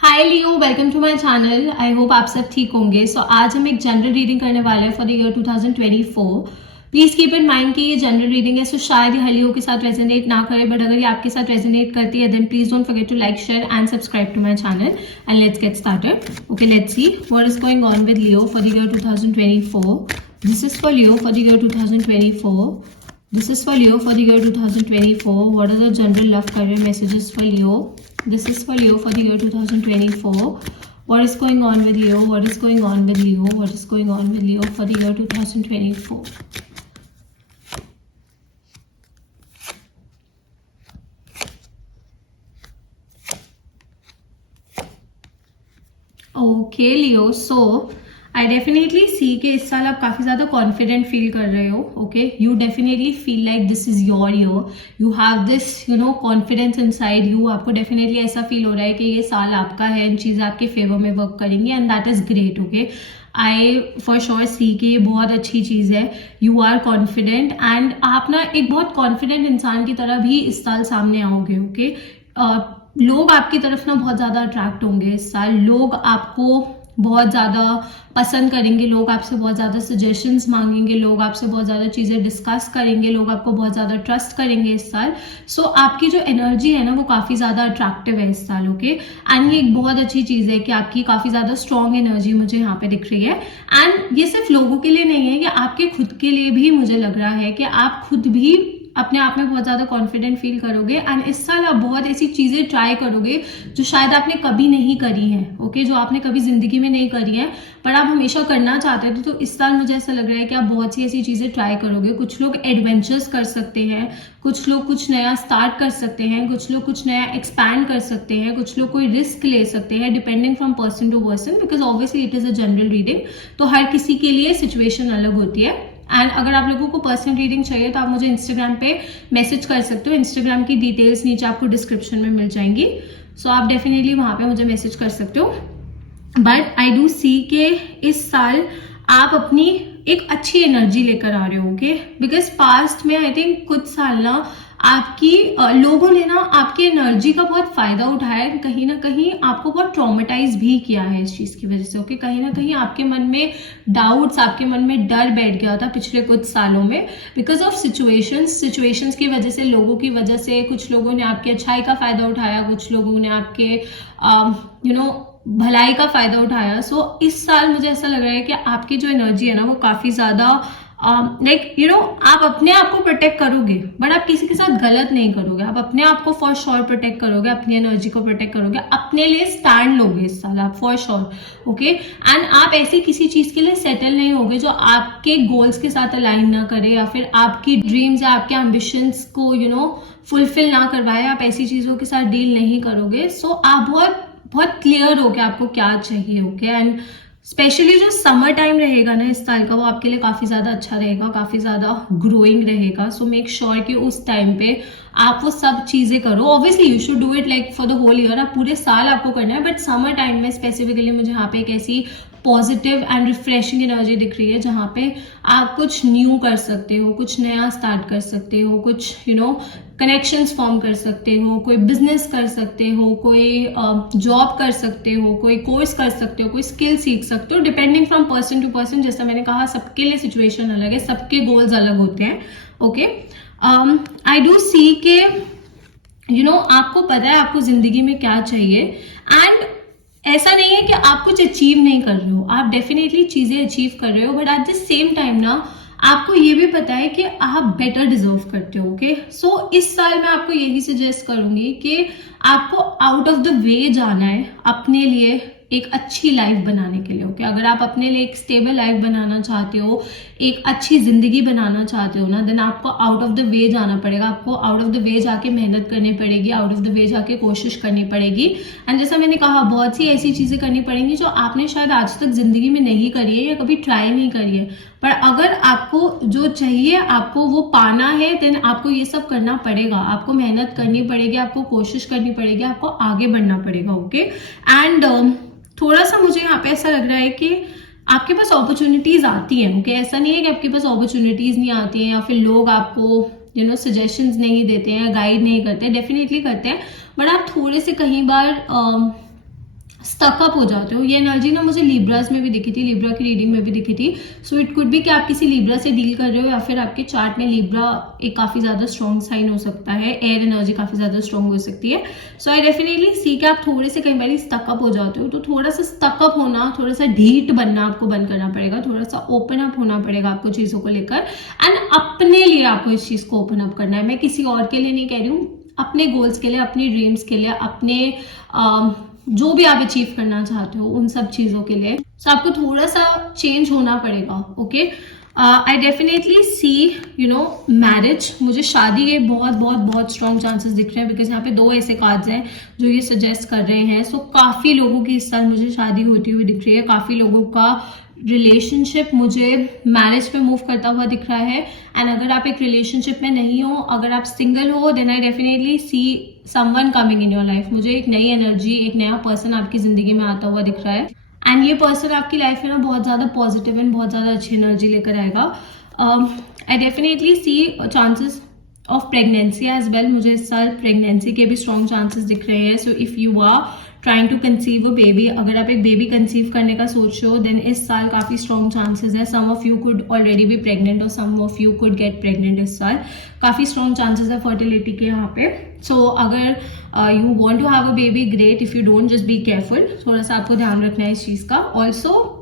Hi Leo, welcome to my channel. I hope आप सब ठीक होंगे। आज हम एक जनरल रीडिंग करने वाले हैं for the year 2024। Please keep in mind कि ये जनरल रीडिंग है, सो शायद ये लियो के साथ रेजोनेट ना करे, बट अगर ये आपके साथ रेजोनेट करती है then please don't forget to like, share and subscribe to my channel and let's get started. Okay, let's see what is going on with Leo for the year 2024। This is for Leo for the year 2024. This is for Leo for the year 2024. What are the general love career messages for Leo? This is for Leo for the year 2024. What is going on with Leo? What is going on with Leo? What is going on with Leo for the year 2024? Okay, Leo. So I definitely see कि इस साल आप काफ़ी ज़्यादा confident feel कर रहे हो. Okay, you definitely feel like this is your year. You have this confidence inside you. आपको डेफिनेटली ऐसा फील हो रहा है कि ये साल आपका है, इन चीज़ें आपके फेवर में वर्क करेंगी and that is great. Okay, I for sure see कि ये बहुत अच्छी चीज़ है. यू आर कॉन्फिडेंट एंड आप ना एक बहुत कॉन्फिडेंट इंसान की तरह भी इस साल सामने आओगे. ओके, लोग आपकी तरफ ना बहुत ज़्यादा अट्रैक्ट होंगे इस साल. लोग आपको बहुत ज़्यादा पसंद करेंगे, लोग आपसे बहुत ज़्यादा सजेशंस मांगेंगे, लोग आपसे बहुत ज़्यादा चीज़ें डिस्कस करेंगे, लोग आपको बहुत ज़्यादा ट्रस्ट करेंगे इस साल. सो आपकी जो एनर्जी है ना वो काफ़ी ज़्यादा अट्रैक्टिव है इस साल. ओके, एंड ये एक बहुत अच्छी चीज़ है कि आपकी काफ़ी ज़्यादा स्ट्रॉन्ग एनर्जी मुझे यहाँ पे दिख रही है. एंड ये सिर्फ लोगों के लिए नहीं है, ये आपके खुद के लिए भी मुझे लग रहा है कि आप खुद भी अपने आप में बहुत ज़्यादा कॉन्फिडेंट फील करोगे. एंड इस साल आप बहुत ऐसी चीज़ें ट्राई करोगे जो शायद आपने कभी नहीं करी हैं. ओके, जो आपने कभी ज़िंदगी में नहीं करी हैं पर आप हमेशा करना चाहते थे. तो इस साल मुझे ऐसा लग रहा है कि आप बहुत सी ऐसी चीज़ें ट्राई करोगे. कुछ लोग एडवेंचर्स कर सकते हैं, कुछ लोग कुछ नया स्टार्ट कर सकते हैं, कुछ लोग कुछ नया एक्सपैंड कर सकते हैं, कुछ लोग कोई रिस्क ले सकते हैं, depending from person to person, because obviously it is a general reading. तो हर किसी के लिए सिचुएशन अलग होती है. एंड अगर आप लोगों को पर्सनल रीडिंग चाहिए तो आप मुझे इंस्टाग्राम पे मैसेज कर सकते हो. इंस्टाग्राम की डिटेल्स नीचे आपको डिस्क्रिप्शन में मिल जाएंगी. सो आप डेफिनेटली वहां पे मुझे मैसेज कर सकते हो. बट आई डू सी के इस साल आप अपनी एक अच्छी एनर्जी लेकर आ रहे हो. ओके, बिकॉज पास्ट में आई थिंक कुछ साल ना आपकी लोगों ने ना आपकी एनर्जी का बहुत फायदा उठाया है. कहीं ना कहीं आपको बहुत ट्रॉमेटाइज भी किया है इस चीज की वजह से. ओके, कहीं ना कहीं आपके मन में डाउट्स, आपके मन में डर बैठ गया था पिछले कुछ सालों में बिकॉज ऑफ सिचुएशंस की वजह से, लोगों की वजह से. कुछ लोगों ने आपकी अच्छाई का फायदा उठाया, कुछ लोगों ने आपके भलाई का फायदा उठाया. सो इस साल मुझे ऐसा लग रहा है कि आपकी जो एनर्जी है ना वो काफी ज्यादा आप अपने आप को प्रोटेक्ट करोगे बट आप किसी के साथ गलत नहीं करोगे. आप अपने आप को फॉर श्योर प्रोटेक्ट करोगे, अपनी एनर्जी को प्रोटेक्ट करोगे, अपने लिए स्टैंड लोगे इस साल आप फॉर श्योर. ओके, एंड आप ऐसी किसी चीज के लिए सेटल नहीं होगे जो आपके गोल्स के साथ अलाइन ना करे या फिर आपकी ड्रीम्स या आपके एम्बिशंस को फुलफिल ना करवाए. आप ऐसी चीजों के साथ डील नहीं करोगे. सो आप बहुत बहुत क्लियर हो कि आपको क्या चाहिए. ओके, एंड स्पेशली जो समर टाइम रहेगा ना इस साल का वो आपके लिए काफी ज्यादा अच्छा रहेगा, काफी ज्यादा ग्रोइंग रहेगा. सो मेक श्योर कि उस टाइम पे आप वो सब चीजें करो. Obviously you should do it like for the whole year. आप पूरे साल आपको करना है बट समर टाइम में स्पेसिफिकली मुझे यहाँ पे एक ऐसी पॉजिटिव एंड रिफ्रेशिंग एनर्जी दिख रही है जहाँ पे आप कुछ न्यू कर सकते हो, कुछ नया स्टार्ट कर सकते हो, कुछ कनेक्शंस फॉर्म कर सकते हो, कोई बिजनेस कर सकते हो, कोई जॉब कर सकते हो, कोई कोर्स कर सकते हो, कोई स्किल सीख सकते हो. Depending from person to person, जैसा मैंने कहा सबके लिए सिचुएशन अलग है, सबके गोल्स अलग होते हैं. ओके, आई डू सी के आपको पता है आपको जिंदगी में क्या चाहिए. एंड ऐसा नहीं है कि आप कुछ अचीव नहीं कर रहे हो, आप डेफिनेटली चीजें अचीव कर रहे हो but at the same time ना आपको ये भी पता है कि आप बेटर डिजर्व करते हो. ओके, सो इस साल मैं आपको यही सजेस्ट करूंगी कि आपको आउट ऑफ द वे जाना है अपने लिए एक अच्छी लाइफ बनाने के लिए. ओके, अगर आप अपने लिए एक स्टेबल लाइफ बनाना चाहते हो, एक अच्छी जिंदगी बनाना चाहते हो ना, देन आपको आउट ऑफ द वे जाना पड़ेगा. आपको आउट ऑफ द वे जाके मेहनत करनी पड़ेगी, आउट ऑफ द वे जाके कोशिश करनी पड़ेगी. एंड जैसा मैंने कहा बहुत सी ऐसी चीजें करनी पड़ेंगी जो आपने शायद आज तक जिंदगी में नहीं करी है या कभी ट्राई नहीं करी है. पर अगर आपको जो चाहिए आपको वो पाना है देन आपको ये सब करना पड़ेगा. आपको मेहनत करनी पड़ेगी, आपको कोशिश करनी पड़ेगी, आपको आगे बढ़ना पड़ेगा. ओके, एंड थोड़ा सा मुझे यहाँ पे ऐसा लग रहा है कि आपके पास अपॉर्चुनिटीज आती हैं. ओके, ऐसा नहीं है कि आपके पास अपॉर्चुनिटीज नहीं आती हैं या फिर लोग आपको सजेशंस नहीं देते हैं, गाइड नहीं करते. डेफिनेटली करते हैं बट आप थोड़े से कहीं बार स्टकअप हो जाते हो। ये एनर्जी ना मुझे लिब्रास में भी दिखी थी, लिब्रा की रीडिंग में भी दिखी थी। सो इट कुड बी कि आप किसी लिब्रा से डील कर रहे हो, या फिर आपके चार्ट में लिब्रा एक काफी ज्यादा स्ट्रॉन्ग साइन हो सकता है, एयर एनर्जी काफी ज्यादा स्ट्रॉन्ग हो सकती है। सो आई डेफिनेटली सी कि आप थोड़े से कई बार स्टकअप हो जाते हो, तो थोड़ा सा स्टकअप होना, थोड़ा सा ढीठ बनना आपको बंद करना पड़ेगा, थोड़ा सा ओपन अप होना पड़ेगा आपको चीजों को लेकर, एंड अपने लिए आपको इस चीज को ओपन अप करना है। मैं किसी और के लिए नहीं कह रही हूँ, अपने गोल्स के लिए, अपने ड्रीम्स के लिए, अपने जो भी आप अचीव करना चाहते हो उन सब चीजों के लिए। सो आपको थोड़ा सा चेंज होना पड़ेगा। Okay, I definitely see marriage, मुझे शादी के बहुत बहुत बहुत स्ट्रॉन्ग चांसेस दिख रहे हैं, बिकॉज यहाँ पे 2 ऐसे कार्ड्स हैं जो ये सजेस्ट कर रहे हैं। सो काफी लोगों की इस साल मुझे शादी होती हुई दिख रही है, काफी लोगों का रिलेशनशिप मुझे मैरिज पे मूव करता हुआ दिख रहा है। एंड अगर आप एक रिलेशनशिप में नहीं हो, अगर आप सिंगल हो, then I definitely see someone coming in your life. मुझे एक नई एनर्जी, एक नया पर्सन आपकी जिंदगी में आता हुआ दिख रहा है, एंड ये पर्सन आपकी लाइफ में ना बहुत ज्यादा पॉजिटिव एंड बहुत ज्यादा अच्छी एनर्जी लेकर आएगा। I definitely see chances of pregnancy as well. मुझे इस साल प्रेगनेंसी के भी स्ट्रॉन्ग चांसेस दिख रहे हैं। So if you are trying to conceive a baby, अगर आप एक बेबी कंसीव करने का सोच रहे हो, देन इस साल काफी स्ट्रॉन्ग चांसेस है। Some of you could already be pregnant और some of you could get pregnant. इस साल काफी स्ट्रॉन्ग चांसेस है फर्टिलिटी के यहाँ पे। सो अगर you want to have a baby, great. If you don't, just be careful, थोड़ा सा आपको ध्यान रखना है इस चीज का। Also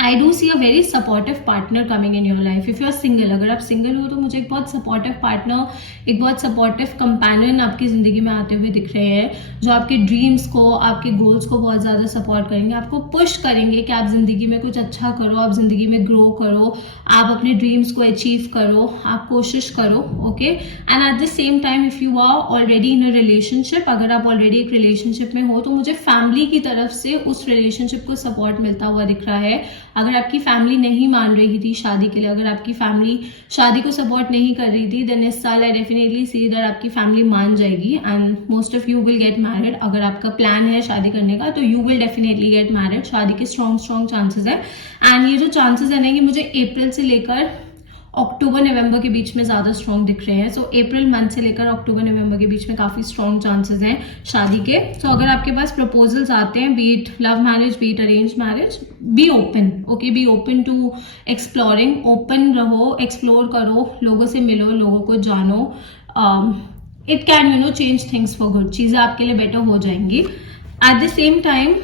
I do see a very supportive partner coming in your life. If you are single, अगर आप सिंगल हो तो मुझे एक बहुत सपोर्टिव पार्टनर, एक बहुत सपोर्टिव कंपेनियन आपकी जिंदगी में आते हुए दिख रहे हैं, जो आपके ड्रीम्स को, आपके गोल्स को बहुत ज्यादा सपोर्ट करेंगे, आपको पुश करेंगे कि आप जिंदगी में कुछ अच्छा करो, आप जिंदगी में ग्रो करो, आप अपने ड्रीम्स को अचीव करो, आप कोशिश करो। Okay, and at the same time if you are already in a relationship, अगर आप ऑलरेडी एक रिलेशनशिप में हो, तो मुझे फैमिली की तरफ से उस रिलेशनशिप को सपोर्ट मिलता हुआ दिख रहा है। अगर आपकी फैमिली नहीं मान रही थी शादी के लिए, अगर आपकी फैमिली शादी को सपोर्ट नहीं कर रही थी, देन इस साल आई डेफिनेटली सी दैट आपकी फैमिली मान जाएगी, and most of you will get married. अगर आपका प्लान है शादी करने का, तो you will definitely get married. शादी के स्ट्रॉन्ग चांसेस है। एंड ये जो चांसेस है ना, ये मुझे अप्रैल से लेकर अक्टूबर नवंबर के बीच में ज्यादा स्ट्रॉन्ग दिख रहे हैं। सो अप्रैल मंथ से लेकर अक्टूबर नवंबर के बीच में काफी स्ट्रॉन्ग चांसेस हैं शादी के। सो अगर आपके पास प्रपोजल्स आते हैं, be it love marriage, be it arrange marriage, be open. Okay, be open to exploring. Open रहो, एक्सप्लोर करो, लोगों से मिलो, लोगों को जानो। It can change things for good. चीजें आपके लिए बेटर हो जाएंगी। एट द सेम टाइम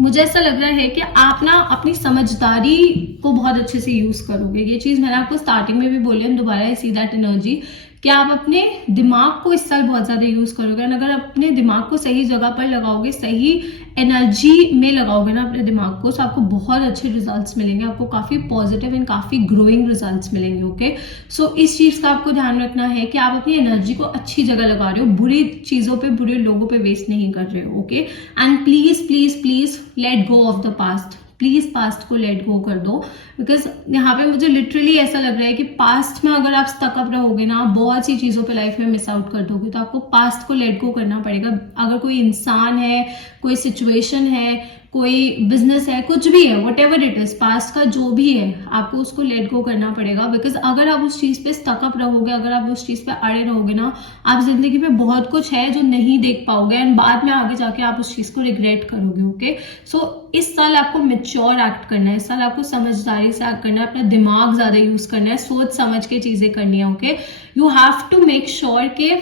मुझे ऐसा लग रहा है कि आप ना अपनी समझदारी को बहुत अच्छे से यूज करोगे। ये चीज मैंने आपको स्टार्टिंग में भी बोली है, दोबारा सी दैट एनर्जी कि आप अपने दिमाग को इस साल बहुत ज्यादा यूज करोगे। और अगर आप अपने दिमाग को सही जगह पर लगाओगे, सही एनर्जी में लगाओगे ना अपने दिमाग को, तो आपको बहुत अच्छे रिजल्ट्स मिलेंगे, आपको काफी पॉजिटिव एंड काफी ग्रोइंग रिजल्ट्स मिलेंगे। ओके, सो इस चीज का आपको ध्यान रखना है कि आप अपनी एनर्जी को अच्छी जगह लगा रहे हो, बुरी चीजों पे, बुरे लोगों पे वेस्ट नहीं कर रहे हो। Okay, and please please please let go of the past. Please past को लेट गो कर दो, बिकॉज यहाँ पे मुझे लिटरली ऐसा लग रहा है कि पास्ट में अगर आप स्टकअप रहोगे ना, बहुत सी चीजों पे लाइफ में मिस आउट कर दोगे। तो आपको पास्ट को लेट गो करना पड़ेगा। अगर कोई इंसान है, कोई सिचुएशन है, कोई बिजनेस है, कुछ भी है, what ever it is, past का जो भी है, आपको उसको लेट गो करना पड़ेगा। बिकॉज अगर आप उस चीज पे स्टकअप रहोगे, अगर आप उस चीज पे अड़े रहोगे ना, आप जिंदगी में बहुत कुछ है जो नहीं देख पाओगे, एंड बाद में आगे जाके आप उस चीज को रिग्रेट करोगे। ओके, सो इस साल आपको मेच्योर एक्ट करना है, इस साल आपको समझदारी से एक्ट करना है, अपना दिमाग ज्यादा यूज करना है, सोच समझ के चीजें करनी है। Okay, you have to make sure के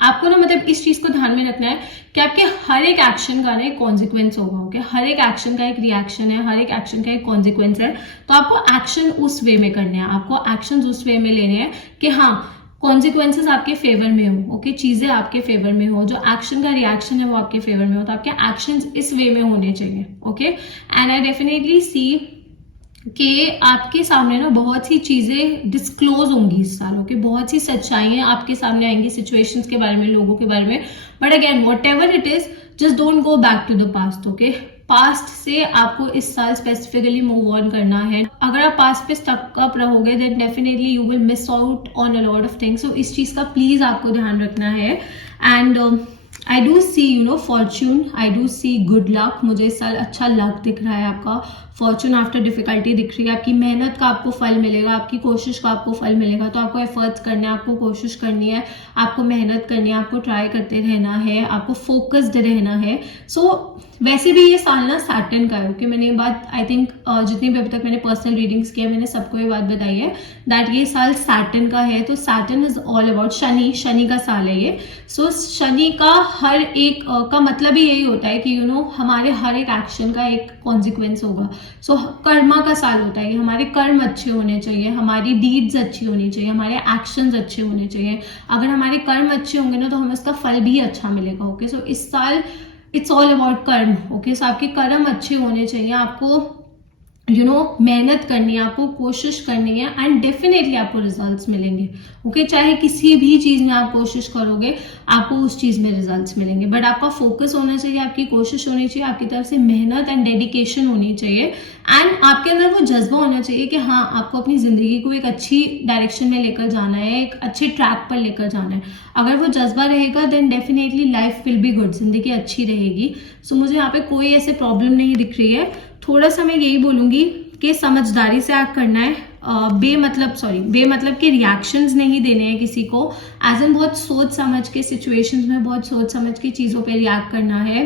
आपको ना, मतलब इस चीज को ध्यान में रखना है कि आपके हर एक एक्शन का ना एक कॉन्सिक्वेंस होगा। ओके, हर एक एक्शन का एक रिएक्शन है, हर एक एक्शन का एक कॉन्सिक्वेंस है। तो आपको एक्शन उस वे में करने हैं, आपको एक्शन उस वे में लेने हैं कि हाँ, कॉन्सिक्वेंसेस आपके फेवर में हो। ओके, चीजें आपके फेवर में हो, जो एक्शन का रिएक्शन है वो आपके फेवर में हो, तो आपके एक्शन इस वे में होने चाहिए। Okay, and I definitely see कि आपके सामने ना बहुत सी चीजें डिस्क्लोज होंगी इस साल। ओके, बहुत सी सच्चाइयां आपके सामने आएंगी, सिचुएशंस के बारे में, लोगों के बारे में। But again, whatever it is, just don't go back to the past. Okay, past से आपको इस साल स्पेसिफिकली मूव ऑन करना है। अगर आप पास्ट पे स्टक अप रहोगे, then definitely you will miss out on a lot of things. So इस चीज का प्लीज आपको ध्यान रखना है। And I do see fortune, I do see good luck. मुझे इस साल अच्छा लक दिख रहा है आपका। फॉर्च्यून आफ्टर डिफिकल्टी दिख रही है, आपकी मेहनत का आपको फल मिलेगा, आपकी कोशिश का आपको फल मिलेगा। तो आपको एफर्ट्स करने हैं, आपको कोशिश करनी है, आपको मेहनत करनी है, आपको ट्राई करते रहना है, आपको फोकस्ड रहना है। वैसे भी ये साल ना सैटर्न का है। ओके, मैंने ये बात आई थिंक जितनी भी अभी तक मैंने पर्सनल रीडिंग्स किया मैंने सबको ये बात बताई है दैट ये साल सैटर्न का है। तो Saturn is all about Shani का साल है ये। शनि का हर एक का मतलब ही यही होता है कि हमारे हर एक एक्शन का एक कॉन्सिक्वेंस होगा। कर्मा का साल होता है, हमारे कर्म अच्छे होने चाहिए, हमारी डीड्स अच्छी होनी चाहिए, हमारे एक्शंस अच्छे होने चाहिए। अगर हमारे कर्म अच्छे होंगे ना तो हमें उसका फल भी अच्छा मिलेगा। ओके, सो इस साल इट्स ऑल अबाउट कर्म। ओके, सो आपके कर्म अच्छे होने चाहिए, आपको मेहनत करनी है, आपको कोशिश करनी है एंड डेफिनेटली आपको रिजल्ट्स मिलेंगे। ओके, चाहे किसी भी चीज में आप कोशिश करोगे आपको उस चीज में रिजल्ट्स मिलेंगे, बट आपका फोकस होना चाहिए, आपकी कोशिश होनी चाहिए, आपकी तरफ से मेहनत एंड डेडिकेशन होनी चाहिए एंड आपके अंदर वो जज्बा होना चाहिए कि हाँ आपको अपनी जिंदगी को एक अच्छी डायरेक्शन में लेकर जाना है, एक अच्छे ट्रैक पर लेकर जाना है। अगर वो जज्बा रहेगा then definitely life will be good, जिंदगी अच्छी रहेगी। सो मुझे यहाँ पे कोई ऐसे प्रॉब्लम नहीं दिख रही है। थोड़ा सा मैं यही बोलूंगी कि समझदारी से एक्ट करना है, बेमतलब के रिएक्शंस नहीं देने हैं किसी को, एज इन बहुत सोच समझ के सिचुएशंस में बहुत सोच समझ के चीजों पे रिएक्ट करना है।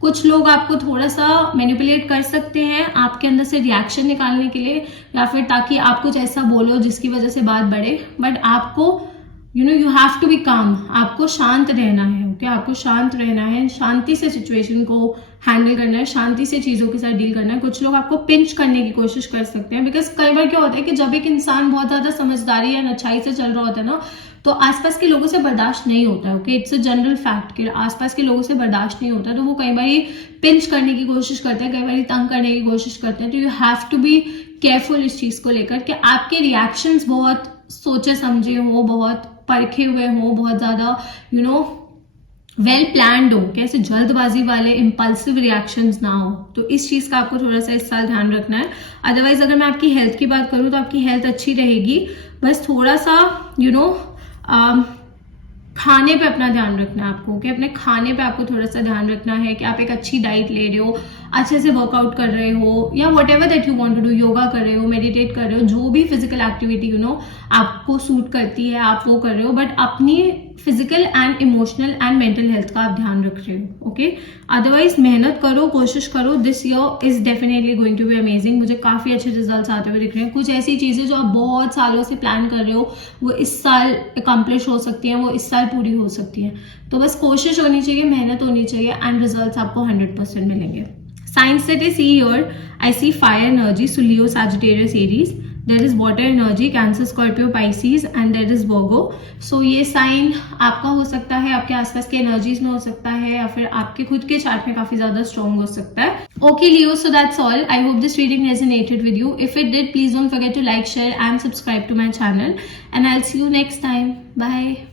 कुछ लोग आपको थोड़ा सा मैनिपुलेट कर सकते हैं आपके अंदर से रिएक्शन निकालने के लिए या फिर ताकि आप कुछ ऐसा बोलो जिसकी वजह से बात बढ़े, बट आपको यू हैव टू बी काम, आपको शांत रहना है। ओके, आपको शांत रहना है, शांति से सिचुएशन को हैंडल करना है, शांति से चीजों के साथ डील करना है। कुछ लोग आपको पिंच करने की कोशिश कर सकते हैं, बिकॉज कई बार क्या होता है कि जब एक इंसान बहुत ज्यादा समझदारी या अच्छाई से चल रहा होता है ना तो आसपास के लोगों से बर्दाश्त नहीं होता है। Okay, it's a general fact कि आसपास के लोगों से बर्दाश्त नहीं होता, तो वो कई बार पिंच करने की कोशिश करते हैं, कई बार तंग करने की कोशिश करते हैं। तो you have to be careful इस चीज को लेकर कि आपके रिएक्शंस बहुत सोचे समझे हो, बहुत परखे हुए हो, बहुत ज्यादा वेल प्लान्ड हो, कैसे जल्दबाजी वाले इम्पल्सिव रिएक्शंस ना हो। तो इस चीज का आपको थोड़ा सा इस साल ध्यान रखना है। अदरवाइज अगर मैं आपकी हेल्थ की बात करूं तो आपकी हेल्थ अच्छी रहेगी, बस थोड़ा सा खाने पे अपना ध्यान रखना है आपको। कि अपने खाने पे आपको थोड़ा सा ध्यान रखना है कि आप एक अच्छी डाइट ले रहे हो, अच्छे से वर्कआउट कर रहे हो या whatever that you want to do, yoga कर रहे हो, मेडिटेट कर रहे हो, जो भी फिजिकल एक्टिविटी आपको सूट करती है आप वो कर रहे हो, बट अपनी physical and emotional and mental health का आप ध्यान रख रहे हो। ओके, अदरवाइज मेहनत करो, कोशिश करो। This year is definitely going to be amazing. मुझे काफी अच्छे रिजल्ट्स आते हुए दिख रहे हैं। कुछ ऐसी चीजें जो आप बहुत सालों से प्लान कर रहे हो वो इस साल अकम्प्लिश हो सकती हैं, वो इस साल पूरी हो सकती हैं। तो बस कोशिश होनी चाहिए, मेहनत होनी चाहिए एंड रिजल्ट्स आपको 100% मिलेंगे। Signs that I see here, I see fire energy, so Leo, Sagittarius, Aries. There is water energy, Cancer, Scorpio, Pisces, and there is Virgo. So ये साइन आपका हो सकता है, आपके आसपास के एनर्जीज में हो सकता है या फिर आपके खुद के चार्ट में काफी ज्यादा स्ट्रॉन्ग हो सकता है। Okay, Leo, so that's all. I hope this reading resonated with you. If it did, please don't forget to like, share, and subscribe to my channel. And I'll see you next time. Bye.